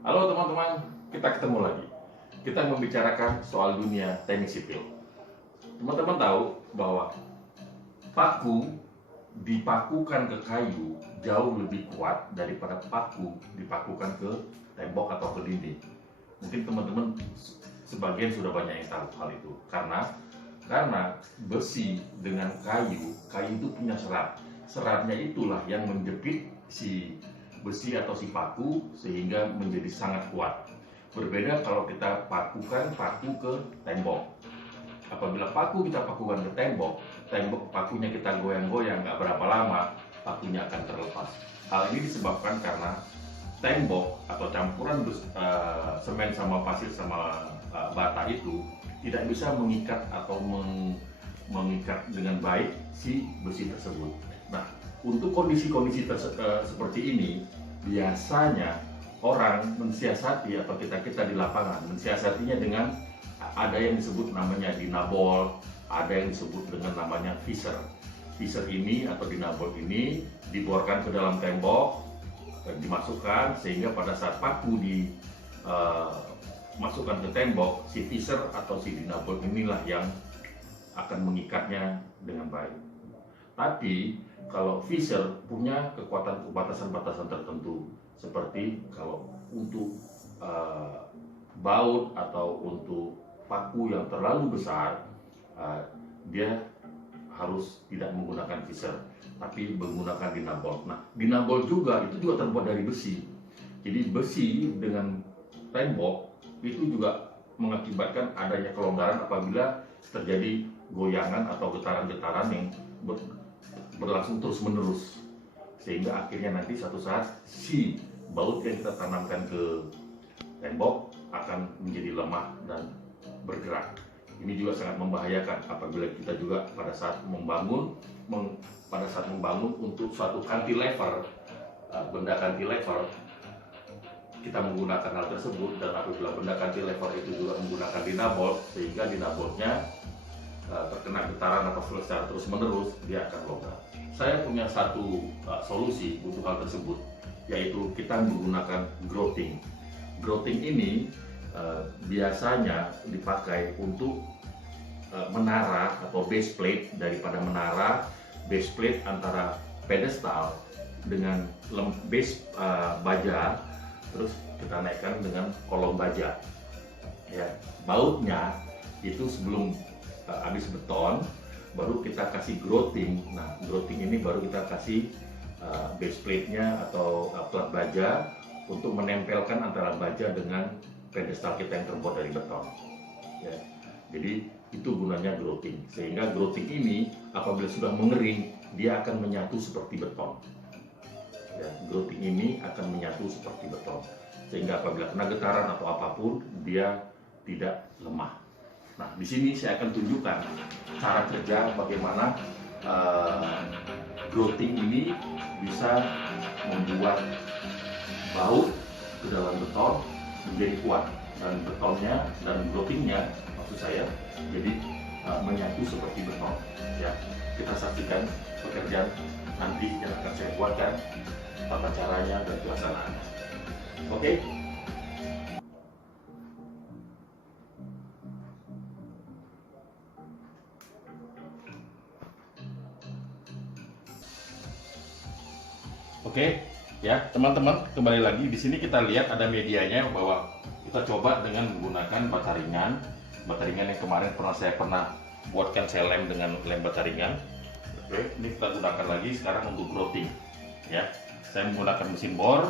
Halo teman-teman, kita ketemu lagi. Kita membicarakan soal dunia teknik sipil. Teman-teman tahu bahwa paku dipakukan ke kayu jauh lebih kuat daripada paku dipakukan ke tembok atau ke dinding. Mungkin teman-teman sebagian sudah banyak yang tahu hal itu. Karena besi dengan kayu itu punya serat. Seratnya itulah yang menjepit si besi atau si paku sehingga menjadi sangat kuat. Berbeda kalau kita pakukan paku ke tembok. Apabila paku kita pakukan ke tembok, pakunya kita goyang-goyang, nggak berapa lama pakunya akan terlepas. Hal ini disebabkan karena tembok atau campuran semen sama pasir sama bata itu tidak bisa mengikat atau mengikat dengan baik si besi tersebut. Nah, untuk kondisi-kondisi seperti ini, biasanya orang mensiasati atau kita di lapangan mensiasatinya dengan ada yang disebut namanya dinabol, ada yang disebut dengan namanya fisher. Fisher ini atau dinabol ini diborkan ke dalam tembok, dimasukkan sehingga pada saat paku dimasukkan ke tembok, si fisher atau si dinabol inilah yang akan mengikatnya dengan baik. Tapi kalau fisher punya kekuatan batasan-batasan tertentu, seperti kalau untuk baut atau untuk paku yang terlalu besar, dia harus tidak menggunakan fisher, tapi menggunakan dinabol. Nah, dinabol juga terbuat dari besi. Jadi besi dengan tembok itu juga mengakibatkan adanya kelonggaran apabila terjadi goyangan atau getaran-getaran yang berlangsung terus-menerus, sehingga akhirnya nanti satu saat si baut yang kita tanamkan ke tembok akan menjadi lemah dan bergerak. Ini juga sangat membahayakan apabila kita juga pada saat membangun untuk suatu cantilever, benda cantilever, kita menggunakan hal tersebut, dan apabila benda cantilever itu juga menggunakan dinabol, sehingga dinabolnya terkena getaran atau secara terus-menerus, dia akan longgar. Saya punya satu solusi untuk hal tersebut, yaitu kita menggunakan grouting. Grouting ini biasanya dipakai untuk menara atau base plate. Daripada menara, base plate antara pedestal dengan base baja, terus kita naikkan dengan kolom baja. Ya, bautnya itu sebelum habis beton baru kita kasih grouting. Nah, grouting ini baru kita kasih base plate-nya atau plat baja untuk menempelkan antara baja dengan pedestal kita yang terbuat dari beton. Ya, jadi itu gunanya grouting. Sehingga grouting ini apabila sudah mengering, dia akan menyatu seperti beton. Ya, grouting ini akan menyatu seperti beton, sehingga apabila kena getaran atau apapun, dia tidak lemah. Nah, di sini saya akan tunjukkan cara kerja bagaimana grouting ini bisa membuat baut ke dalam beton menjadi kuat, dan betonnya dan groutingnya, maksud saya, jadi menyatu seperti beton. Ya, kita saksikan pekerjaan nanti yang akan saya buatkan, tata caranya dan pelaksanaannya. Oke? Oke, ya teman-teman, kembali lagi di sini kita lihat ada medianya, bahwa kita coba dengan menggunakan bata ringan. Bata ringan yang kemarin saya pernah buatkan, saya lem dengan lem bata ringan. Oke, ini kita gunakan lagi sekarang untuk grouting. Ya, saya menggunakan mesin bor.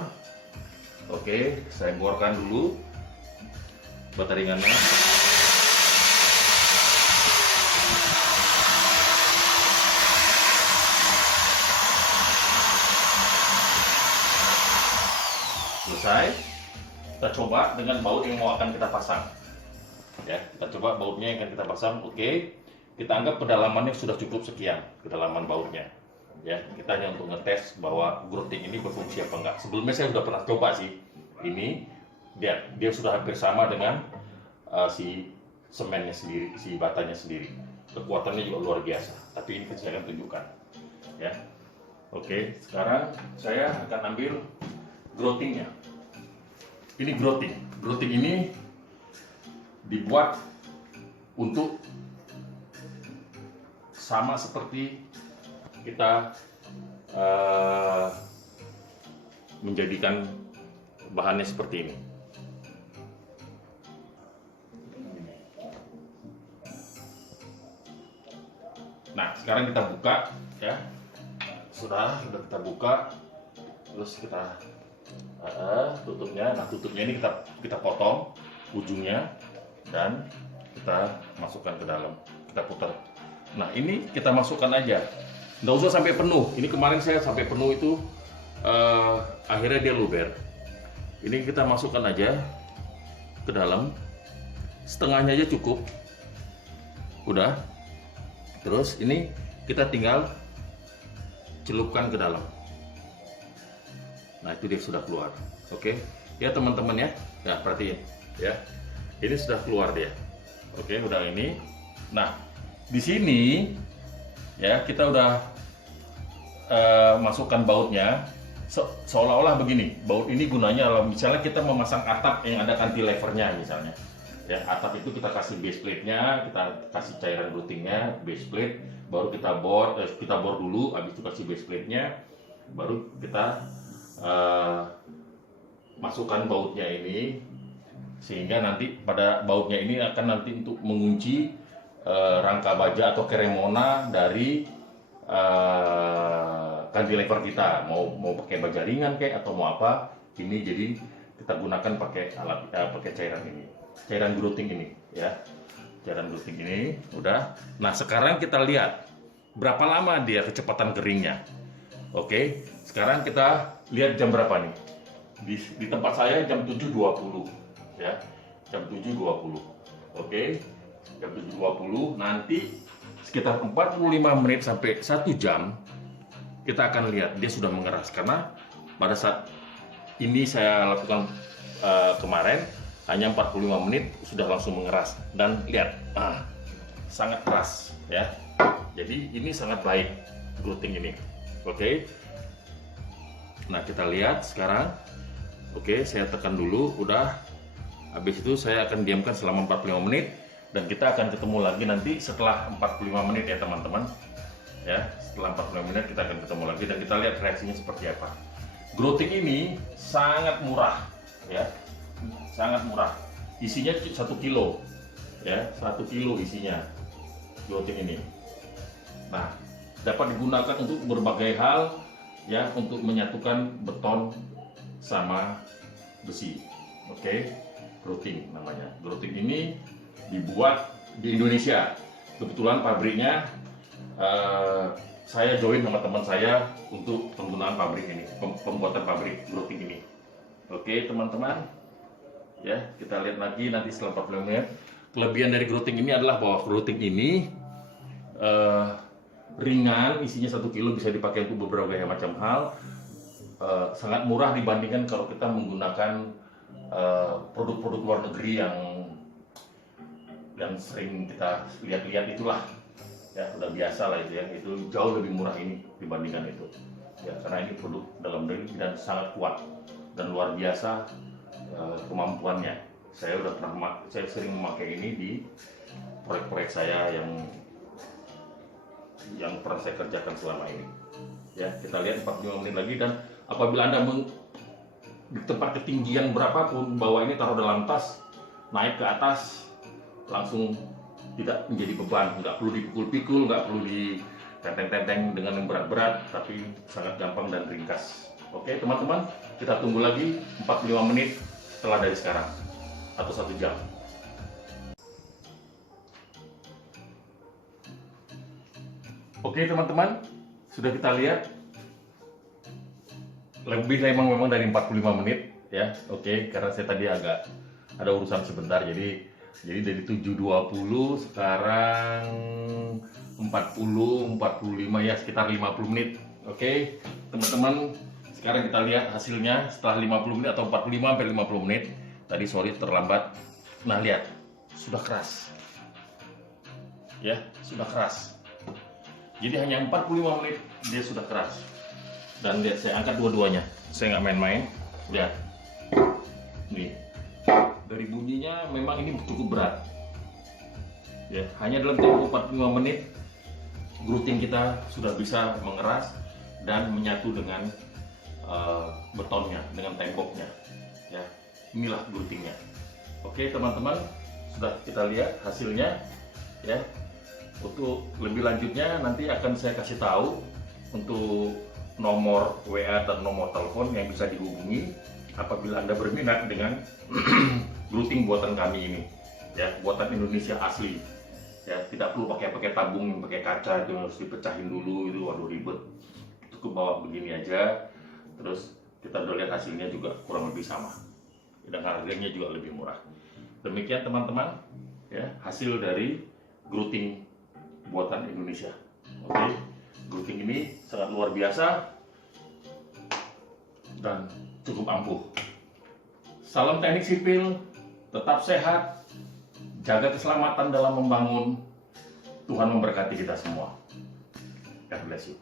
Oke, saya borkan dulu bata ringannya. Selesai, kita coba dengan baut yang mau akan kita pasang. Ya, kita coba bautnya yang akan kita pasang. Oke, kita anggap kedalamannya sudah cukup sekian, kedalaman bautnya. Ya, kita hanya untuk ngetes bahwa grouting ini berfungsi apa enggak. Sebelumnya saya sudah pernah coba sih. Ini dia sudah hampir sama dengan si semennya sendiri, si batanya sendiri. Kekuatannya juga luar biasa. Tapi ini saya akan tunjukkan. Ya, oke. Sekarang saya akan ambil groutingnya. ini growting. Growting ini dibuat untuk sama seperti kita menjadikan bahannya seperti ini. Nah, sekarang kita buka ya. Sudah kita buka. Terus kita tutupnya. Nah, tutupnya ini kita potong ujungnya dan kita masukkan ke dalam. Kita putar. Nah, ini kita masukkan aja. Nggak usah sampai penuh. Ini kemarin saya sampai penuh itu akhirnya dia luber. Ini kita masukkan aja ke dalam. Setengahnya aja cukup. Udah. Terus ini kita tinggal celupkan ke dalam. Nah, itu dia sudah keluar. Oke. Ya teman-teman ya. Ya, perhatiin ya. Ini sudah keluar dia. Oke, udah ini. Nah, di sini ya kita udah masukkan bautnya. Seolah-olah begini. Baut ini gunanya misalnya kita memasang atap yang ada cantilevernya misalnya. Ya, atap itu kita kasih base plate-nya, kita kasih cairan growtingnya, base plate, baru kita bor dulu, habis itu kasih base plate-nya, baru kita masukkan bautnya ini, sehingga nanti pada bautnya ini akan nanti untuk mengunci rangka baja atau keremona dari cantilever kita, mau pakai baja ringan kayak atau mau apa, ini jadi kita gunakan pakai pakai cairan ini. Cairan growting ini ya, cairan growting ini udah. Nah, sekarang kita lihat berapa lama dia kecepatan keringnya. Oke, sekarang kita lihat jam berapa nih. Di tempat saya jam 7.20 ya, jam 7.20. Oke, jam 7.20. Nanti sekitar 45 menit sampai 1 jam kita akan lihat dia sudah mengeras, karena pada saat ini saya lakukan kemarin hanya 45 menit sudah langsung mengeras, dan lihat sangat keras ya. Jadi ini sangat baik growting ini. Oke. Nah, kita lihat sekarang. Oke, saya tekan dulu udah. Habis itu saya akan diamkan selama 45 menit dan kita akan ketemu lagi nanti setelah 45 menit ya teman-teman. Ya, setelah 45 menit kita akan ketemu lagi dan kita lihat reaksinya seperti apa. Growting ini sangat murah ya. Sangat murah, isinya 1 kilo ya, 1 kilo isinya growting ini. Nah, dapat digunakan untuk berbagai hal ya, untuk menyatukan beton sama besi. Oke, growting namanya. Growting ini dibuat di Indonesia. Kebetulan pabriknya saya join sama teman saya untuk penggunaan pabrik ini, pembuatan pabrik growting ini. Oke teman-teman. Ya, kita lihat lagi nanti setelah 45 menit. Kelebihan dari growting ini adalah bahwa growting ini ringan, isinya 1 kilo, bisa dipakai untuk beberapa macam hal. Sangat murah dibandingkan kalau kita menggunakan produk-produk luar negeri yang sering kita lihat-lihat itulah. Ya, udah biasa lah itu ya. Itu jauh lebih murah ini dibandingkan itu. Ya, karena ini produk dalam negeri dan sangat kuat dan luar biasa. Kemampuannya. Saya sering memakai ini di proyek-proyek saya yang pernah saya kerjakan selama ini. Ya, kita lihat 45 menit lagi, dan apabila Anda di tempat ketinggian berapapun, bawa ini taruh dalam tas, naik ke atas, langsung tidak menjadi beban, nggak perlu dipikul-pikul, nggak perlu ditenteng-tenteng dengan yang berat-berat, tapi sangat gampang dan ringkas. Oke teman-teman, kita tunggu lagi 45 menit setelah dari sekarang atau 1 jam. Oke teman-teman, sudah kita lihat lebih memang dari 45 menit ya. Oke, karena saya tadi agak ada urusan sebentar, jadi dari 7.20 sekarang 45 ya, sekitar 50 menit. Oke teman-teman, sekarang kita lihat hasilnya setelah 50 menit atau 45 sampai 50 menit. Tadi sorry terlambat. Nah, lihat, sudah keras. Ya, sudah keras. Jadi hanya 45 menit dia sudah keras. Dan lihat, saya angkat dua-duanya. Saya nggak main-main. Lihat. Nih. Dari bunyinya memang ini cukup berat. Ya, hanya dalam tempo 45 menit grouting kita sudah bisa mengeras dan menyatu dengan betonnya, dengan temboknya. Ya, inilah groutingnya. Oke teman-teman, sudah kita lihat hasilnya. Ya, untuk lebih lanjutnya nanti akan saya kasih tahu untuk nomor WA dan nomor telepon yang bisa dihubungi apabila Anda berminat dengan grouting buatan kami ini. Ya, buatan Indonesia asli. Ya, tidak perlu pakai tabung, pakai kaca itu harus dipecahin dulu, itu waduh ribet. Cukup bawa begini aja, terus kita udah lihat hasilnya juga kurang lebih sama, dan harganya juga lebih murah. Demikian teman-teman, ya, hasil dari grouting buatan Indonesia. Oke, grouting ini sangat luar biasa dan cukup ampuh. Salam teknik sipil, tetap sehat, jaga keselamatan dalam membangun. Tuhan memberkati kita semua. God bless you.